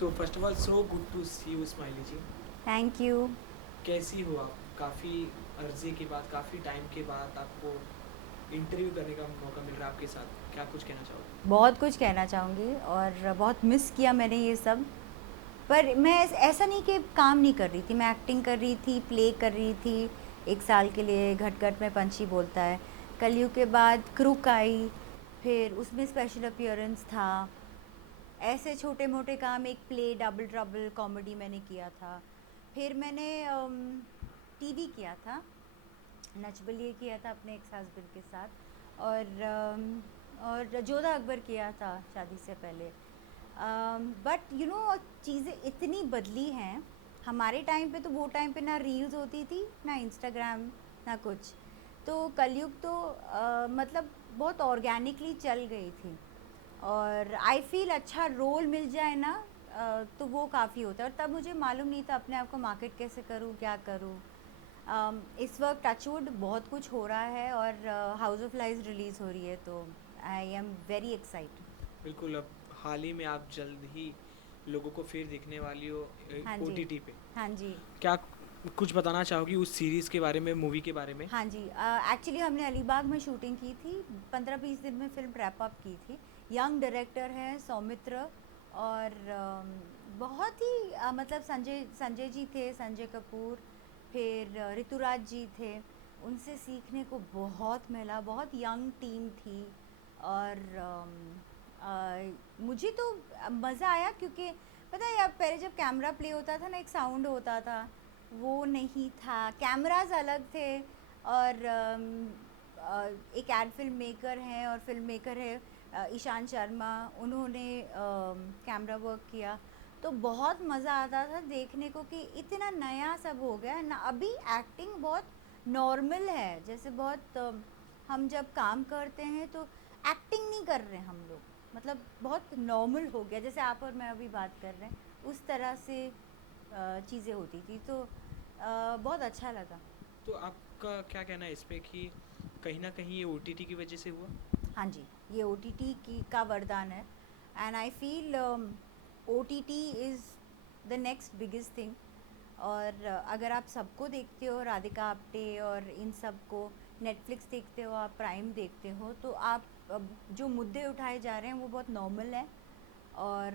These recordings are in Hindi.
So first of all so good to see you Smiley ji. Thank you. कैसी हो आप? काफ़ी अर्जे के बाद, काफ़ी टाइम के बाद आपको इंटरव्यू करने का मौका मिल रहा है आपके साथ, क्या कुछ कहना चाहोगे? बहुत कुछ कहना चाहूँगी और बहुत मिस किया मैंने ये सब। पर मैं ऐसा नहीं कि काम नहीं कर रही थी, मैं एक्टिंग कर रही थी, प्ले कर रही थी 1 साल के लिए। घट घट में पंछी बोलता है। कलयुग के बाद क्रूक आई, फिर उसमें स्पेशल अपीयरेंस था। ऐसे छोटे मोटे काम, एक प्ले डबल ट्रबल कॉमेडी मैंने किया था। फिर मैंने टीवी किया था, नच बलिए किया था अपने एक्स हस्बैंड के साथ। और जोधा अकबर किया था शादी से पहले। बट यू नो चीज़ें इतनी बदली हैं। हमारे टाइम पे तो, वो टाइम पे ना रील्स होती थी ना इंस्टाग्राम ना कुछ। तो कलयुग तो मतलब बहुत ऑर्गेनिकली चल गई थी। और आई फील अच्छा रोल मिल जाए ना, तो वो काफ़ी होता है। और तब मुझे मालूम नहीं था अपने आप को मार्केट कैसे करूँ, क्या करूँ। इस वक्त टचवुड बहुत कुछ हो रहा है और हाउस ऑफ लाइज रिलीज़ हो रही है, तो आई एम वेरी एक्साइटेड। बिल्कुल, अब हाल ही में आप जल्द ही लोगों को फिर दिखने वाली हो हाँ ओ जी। टी टी पे। हाँ जी। क्या कुछ बताना चाहोगी उस सीरीज़ के बारे में, मूवी के बारे में? हाँ जी। एक्चुअली हमने अलीबाग में शूटिंग की थी। 15-20 दिन में फिल्म रैप अप की थी। यंग डायरेक्टर हैं सौमित्र। और बहुत ही मतलब संजय संजय जी थे, संजय कपूर। फिर ऋतुराज जी थे। उनसे सीखने को बहुत मिला, बहुत यंग टीम थी। और मुझे तो मज़ा आया, क्योंकि पता है अब पहले जब कैमरा प्ले होता था ना, एक साउंड होता था, वो नहीं था। कैमरास अलग थे। और एक एड फिल्म मेकर हैं और फिल्म मेकर है ईशान शर्मा। उन्होंने कैमरा वर्क किया। तो बहुत मज़ा आता था देखने को कि इतना नया सब हो गया है ना। अभी एक्टिंग बहुत नॉर्मल है, जैसे बहुत हम जब काम करते हैं तो एक्टिंग नहीं कर रहे हम लोग। मतलब बहुत नॉर्मल हो गया, जैसे आप और मैं अभी बात कर रहे हैं उस तरह से चीज़ें होती थी। तो बहुत अच्छा लगा। तो आपका क्या कहना है इस पे कि कहीं ना कहीं ये ओ टी टी की वजह से हुआ? हाँ जी, ये ओ टी टी की का वरदान है। And I feel O T T is the next biggest thing. और अगर आप सबको देखते हो, राधिका आप्टे और इन सब को, नेटफ्लिक्स देखते हो, आप प्राइम देखते हो, तो आप जो मुद्दे उठाए जा रहे हैं वो बहुत नॉर्मल है। और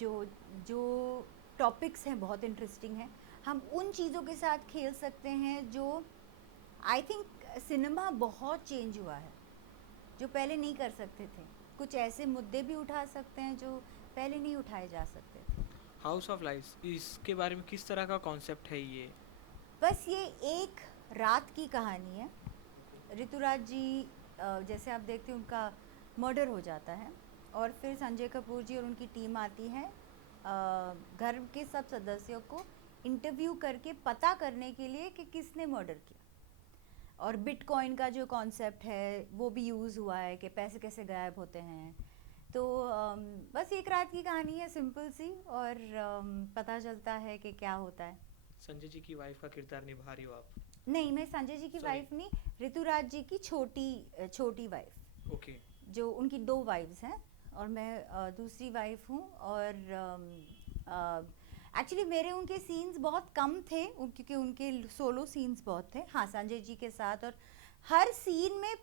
जो जो टॉपिक्स हैं बहुत इंटरेस्टिंग हैं। हम उन चीज़ों के साथ खेल सकते हैं जो, आई थिंक सिनेमा बहुत चेंज हुआ है, जो पहले नहीं कर सकते थे। कुछ ऐसे मुद्दे भी उठा सकते हैं जो पहले नहीं उठाए जा सकते थे। हाउस ऑफ लाइफ इसके बारे में किस तरह का कॉन्सेप्ट है ये? बस ये एक रात की कहानी है। ओके। ऋतुराज जी, जैसे आप देखते हैं उनका मर्डर हो जाता है। और फिर संजय कपूर जी और उनकी टीम आती है घर के सब सदस्यों को इंटरव्यू करके पता करने के लिए कि किसने मर्डर किया। और बिटकॉइन का जो कॉन्सेप्ट है वो भी यूज़ हुआ है कि पैसे कैसे गायब होते हैं। तो बस एक रात की कहानी है, सिंपल सी। और पता चलता है कि क्या होता है। संजय जी की वाइफ का किरदार निभा रही हो आप? नहीं, मैं संजय जी की सॉरी। वाइफ नहीं, ऋतुराज जी की छोटी छोटी वाइफ। ओके। जो उनकी 2 वाइफ्स हैं और मैं दूसरी वाइफ हूँ। और एक्चुअली मेरे उनके सीन्स बहुत कम थे, क्योंकि उनके सोलो सीन्स बहुत थे, हाँ, संजय जी के साथ। और हर सीन में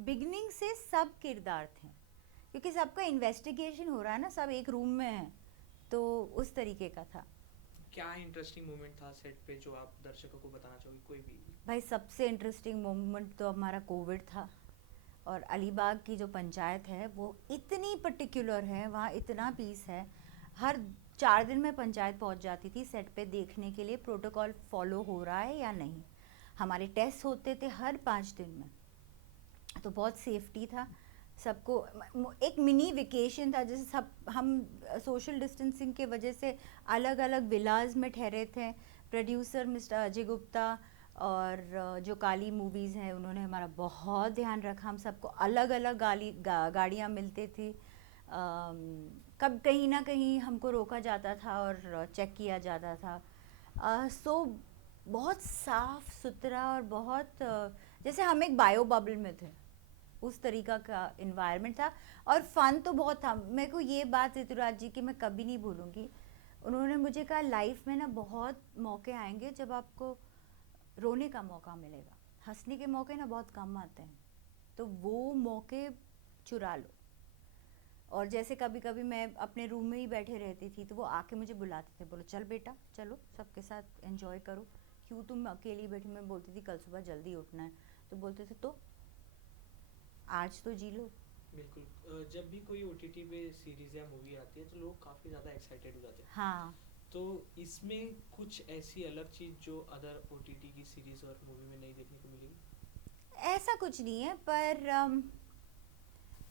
बिगनिंग से सब किरदार थे, क्योंकि सबका इन्वेस्टिगेशन हो रहा है ना, सब एक रूम में हैं। तो उस तरीके का था। क्या इंटरेस्टिंग मोमेंट था सेट पे जो आप दर्शकों को बताना चाहोगे, कोई भी? भाई सबसे इंटरेस्टिंग मोमेंट तो हमारा कोविड था। और अलीबाग की जो पंचायत है वो इतनी पर्टिकुलर है, वहाँ इतना पीस है। हर 4 दिन में पंचायत पहुँच जाती थी सेट पे देखने के लिए प्रोटोकॉल फॉलो हो रहा है या नहीं। हमारे टेस्ट होते थे हर 5 दिन में। तो बहुत सेफ्टी था सबको। एक मिनी वेकेशन था, जैसे सब हम सोशल डिस्टेंसिंग के वजह से अलग अलग विलाज में ठहरे थे। प्रोड्यूसर मिस्टर अजय गुप्ता और जो काली मूवीज़ हैं उन्होंने हमारा बहुत ध्यान रखा। हम सबको अलग अलग गाड़ियाँ मिलती थी। कब कहीं ना कहीं हमको रोका जाता था और चेक किया जाता था। सो बहुत साफ सुथरा और बहुत जैसे हम एक बायो बबल में थे। उस तरीका का इन्वायरमेंट था। और फन तो बहुत था। मेरे को ये बात ऋतुराज जी की मैं कभी नहीं भूलूंगी। उन्होंने मुझे कहा लाइफ में ना बहुत मौके आएंगे जब आपको रोने का मौका मिलेगा, हंसने के मौके ना बहुत कम आते हैं, तो वो मौके चुरा लो। और जैसे कभी कभी मैं अपने रूम में ही बैठे रहती थी तो वो आके मुझे बुलाते थे, बोलो चल बेटा चलो सबके साथ एंजॉय करो, क्यों तुम अकेली बैठी। मैं बोलती थी कल सुबह जल्दी उठना है, तो बोलते थे तो आज तो जी लो। बिल्कुल। जब भी कोई ओटीटी पे सीरीज या मूवी आती है तो लोग काफ़ी ज़्यादा एक्साइटेड हो जाते हैं। हाँ, तो इसमें कुछ ऐसी अलग चीज़ जो अदर ओटीटी की सीरीज और मूवी में नहीं देखने को मिलेगी? ऐसा कुछ नहीं है, पर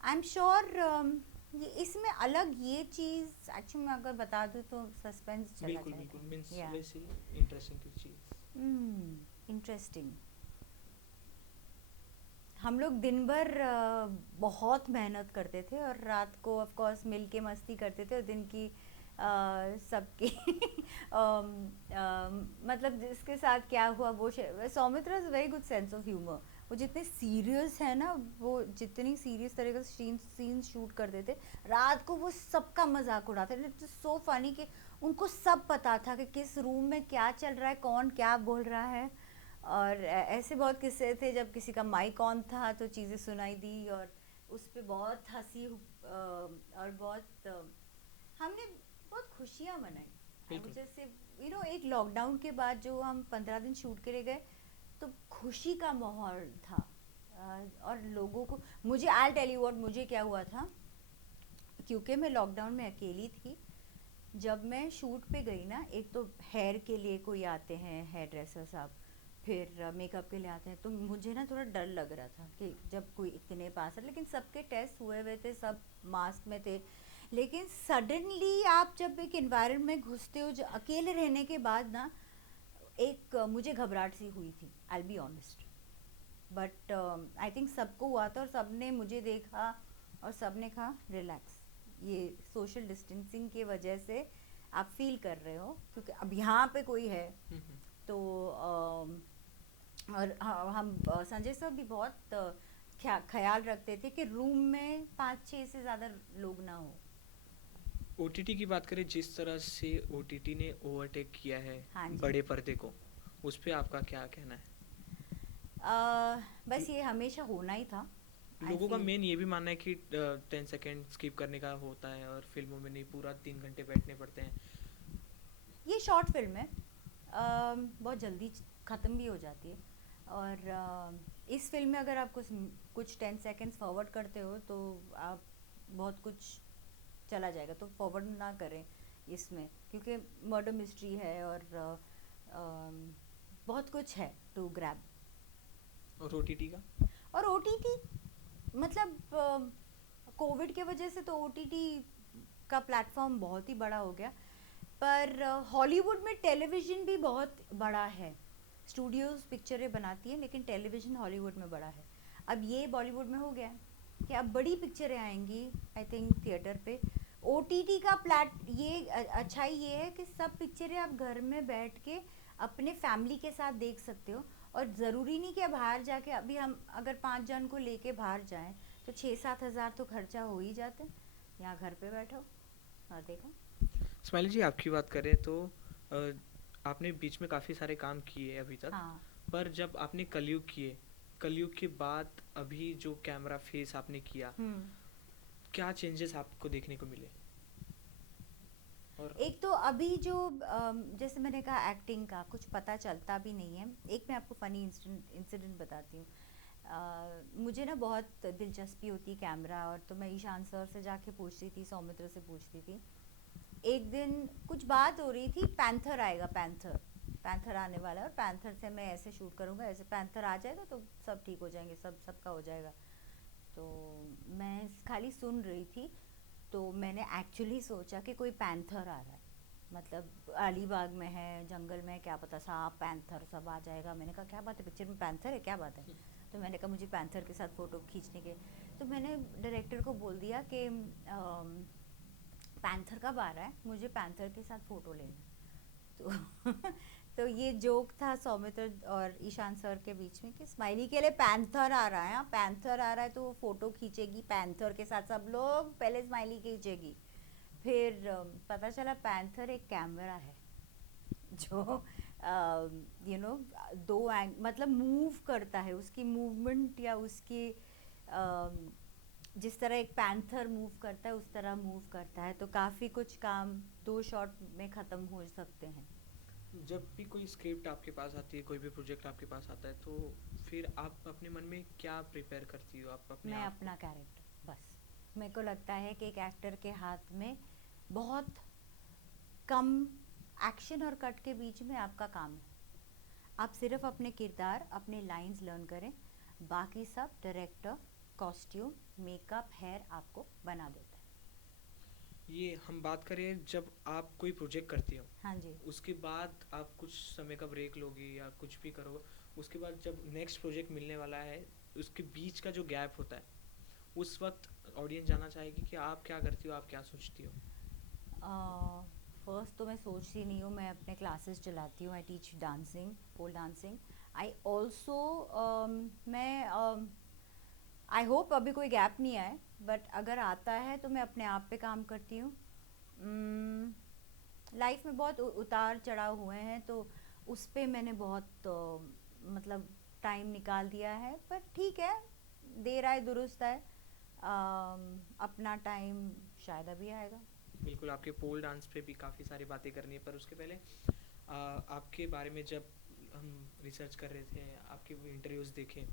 आई एम श्योर ये इसमें अलग ये चीज़ एक्चुअली मैं अगर बता दूँ तो सस्पेंस चला बिल्कुल बिल्कुल, मीन्स जाएगा। या वैसे ही इंटरेस्टिंग की चीज़। इंटरेस्टिंग। हम लोग दिन भर बहुत मेहनत करते थे और रात को ऑफ कोर्स मिल के मस्ती करते थे, और दिन की सबकी मतलब जिसके साथ क्या हुआ वो Soumitra is very good sense of humour. वो जितने सीरियस है ना, वो जितनी सीरियस तरीके से सीन शूट करते थे, रात को वो सबका मजाक उड़ाते थे। इट्स सो फनी कि उनको सब पता था कि किस रूम में क्या चल रहा है, कौन क्या बोल रहा है। और ऐसे बहुत किस्से थे जब किसी का माइक ऑन था तो चीज़ें सुनाई दी, और उस पे बहुत हंसी और बहुत हमने बहुत खुशियाँ मनाई। आई वुड बिल्कुल। जस्ट से एक लॉकडाउन के बाद जो हम 15 दिन शूट के लिए गए, तो खुशी का माहौल था। और लोगों को, मुझे आई टेल यू व्हाट मुझे क्या हुआ था, क्योंकि मैं लॉकडाउन में अकेली थी। जब मैं शूट पे गई ना, एक तो हेयर के लिए कोई आते हैं हेयर ड्रेसर साहब, फिर मेकअप के लिए आते हैं, तो मुझे ना थोड़ा डर लग रहा था कि जब कोई इतने पास है, लेकिन सबके टेस्ट हुए हुए थे, सब मास्क में थे। लेकिन सडनली आप जब एक एनवायरनमेंट में घुसते हो जो अकेले रहने के बाद ना, एक मुझे घबराहट सी हुई थी, I be honest. But I think सबको हुआ था, और सबने मुझे देखा और सबने कहा रिलैक्स, ये सोशल डिस्टेंसिंग की वजह से आप फील कर रहे हो, क्योंकि अब यहाँ पे कोई है। तो और हम संजय सर भी बहुत ख्याल रखते थे कि रूम में 5-6 से ज़्यादा लोग ना हो। ओटीटी की बात करें, जिस तरह से ओटीटी ने ओवरटेक किया है हाँ जी। बड़े पर्दे को, उस पे आपका क्या कहना है? बस ये हमेशा होना ही था, आई लोगों का फील। मेन ये भी मानना है कि 10 सेकेंड स्किप करने का होता है और फिल्मों में नहीं, पूरा 3 घंटे बैठने पड़ते हैं। ये शॉर्ट फिल्म है, बहुत जल्दी ख़त्म भी हो जाती है। और इस फिल्म में अगर आप कुछ 10 सेकेंड्स फॉरवर्ड करते हो तो आप बहुत कुछ चला जाएगा, तो फॉरवर्ड ना करें इसमें, क्योंकि मर्डर मिस्ट्री है और बहुत कुछ है टू ग्रैब। और ओटीटी का? और ओटीटी मतलब कोविड के वजह से तो ओटीटी का प्लेटफॉर्म बहुत ही बड़ा हो गया, पर हॉलीवुड में टेलीविज़न भी बहुत बड़ा है। स्टूडियोज पिक्चरें बनाती हैं, लेकिन टेलीविज़न हॉलीवुड में बड़ा है। अब ये बॉलीवुड में हो गया है कि अब बड़ी पिक्चरें आएंगी आई थिंक थिएटर पे। ओटीटी का अच्छाई ये है कि सब पिक्चरें आप घर में बैठ के अपने फैमिली के साथ देख सकते हो, और ज़रूरी नहीं कि बाहर जाके, अभी हम अगर 5 जन को लेके बाहर जाएं तो 6-7 हज़ार तो खर्चा हो ही जाते हैं। यहाँ घर पे बैठो और देखो। स्माइली जी, आपकी बात करें तो अ, आपने बीच में काफ़ी सारे काम किए अभी तक, हाँ। पर जब आपने कलयुग किए, कलयुग के बाद अभी जो कैमरा फेस आपने किया, क्या चेंजेस आपको देखने को मिले? और एक तो अभी जो जैसे मैंने कहा एक्टिंग का कुछ पता चलता भी नहीं है। एक मैं आपको फ़नी इंसिडेंट बताती हूँ। मुझे ना बहुत दिलचस्पी होती है कैमरा, और तो मैं ईशान सर से जाके पूछती थी, सौमित्र से पूछती थी। एक दिन कुछ बात हो रही थी, पैंथर आएगा, पैंथर पैंथर आने वाला है, और पैंथर से मैं ऐसे शूट करूँगा, ऐसे पैंथर आ जाएगा तो सब ठीक हो जाएंगे, सबका हो जाएगा। तो मैं खाली सुन रही थी, तो मैंने एक्चुअली सोचा कि कोई पैंथर आ रहा है, मतलब अलीबाग में है, जंगल में है, क्या पता सांप पैंथर सब आ जाएगा। मैंने कहा क्या बात है, पिक्चर में पैंथर है, क्या बात है। तो मैंने कहा मुझे पैंथर के साथ फ़ोटो खींचने के, तो मैंने डायरेक्टर को बोल दिया कि पैंथर कब आ रहा है, मुझे पैंथर के साथ फ़ोटो लेना। तो तो ये जोक था सौमित्र और ईशान सर के बीच में कि स्माइली के लिए पैंथर आ रहा है, पैंथर आ रहा है तो वो फोटो खींचेगी पैंथर के साथ, सब लोग पहले स्माइली खींचेगी, फिर पता चला पैंथर एक कैमरा है जो दो मतलब मूव करता है, उसकी मूवमेंट या उसकी जिस तरह एक पैंथर मूव करता है उस तरह मूव करता है, तो काफ़ी कुछ काम 2 शॉट में ख़त्म हो सकते हैं। जब भी कोई स्क्रिप्ट आपके पास आती है, कोई भी प्रोजेक्ट आपके पास आता है, तो फिर आप अपने मन में क्या प्रिपेयर करती हो आप अपने मैं आप अपना कैरेक्टर बस, मेरे को लगता है कि एक एक्टर के हाथ में बहुत कम एक्शन और कट के बीच में आपका काम है, आप सिर्फ अपने किरदार अपने लाइंस लर्न करें, बाकी सब डायरेक्टर कॉस्ट्यूम मेकअप हेयर आपको बना देता है। ये हम बात करें जब आप कोई प्रोजेक्ट करती हो, हाँ जी। उसके बाद आप कुछ समय का ब्रेक लोगी या कुछ भी करो, उसके बाद जब नेक्स्ट प्रोजेक्ट मिलने वाला है, उसके बीच का जो गैप होता है, उस वक्त ऑडियंस जानना चाहेगी कि आप क्या करती हो, आप क्या सोचती हो? फर्स्ट तो मैं सोचती नहीं हूँ, मैं अपने क्लासेस चलाती हूँ, I teach dancing, pole dancing. I also मैं आई होप अभी कोई गैप नहीं आए, बट अगर आता है तो मैं अपने आप पे काम करती हूँ। लाइफ में बहुत उतार चढ़ाव हुए हैं, तो उस पे मैंने बहुत मतलब टाइम निकाल दिया है, पर ठीक है, देर आए दुरुस्त आए, अपना टाइम शायद अभी आएगा। बिल्कुल, आपके पोल डांस पे भी काफ़ी सारी बातें करनी है, पर उसके पहले आपके बारे में जब हम रिसर्च कर रहे थे, आपके इंटरव्यूज़ देखे,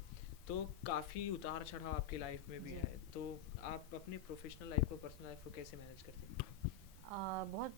तो काफ़ी उतार चढ़ाव आपकी लाइफ में भी जी। है, तो आप अपने प्रोफेशनल लाइफ को पर्सनल लाइफ को कैसे मैनेज करते हैं? बहुत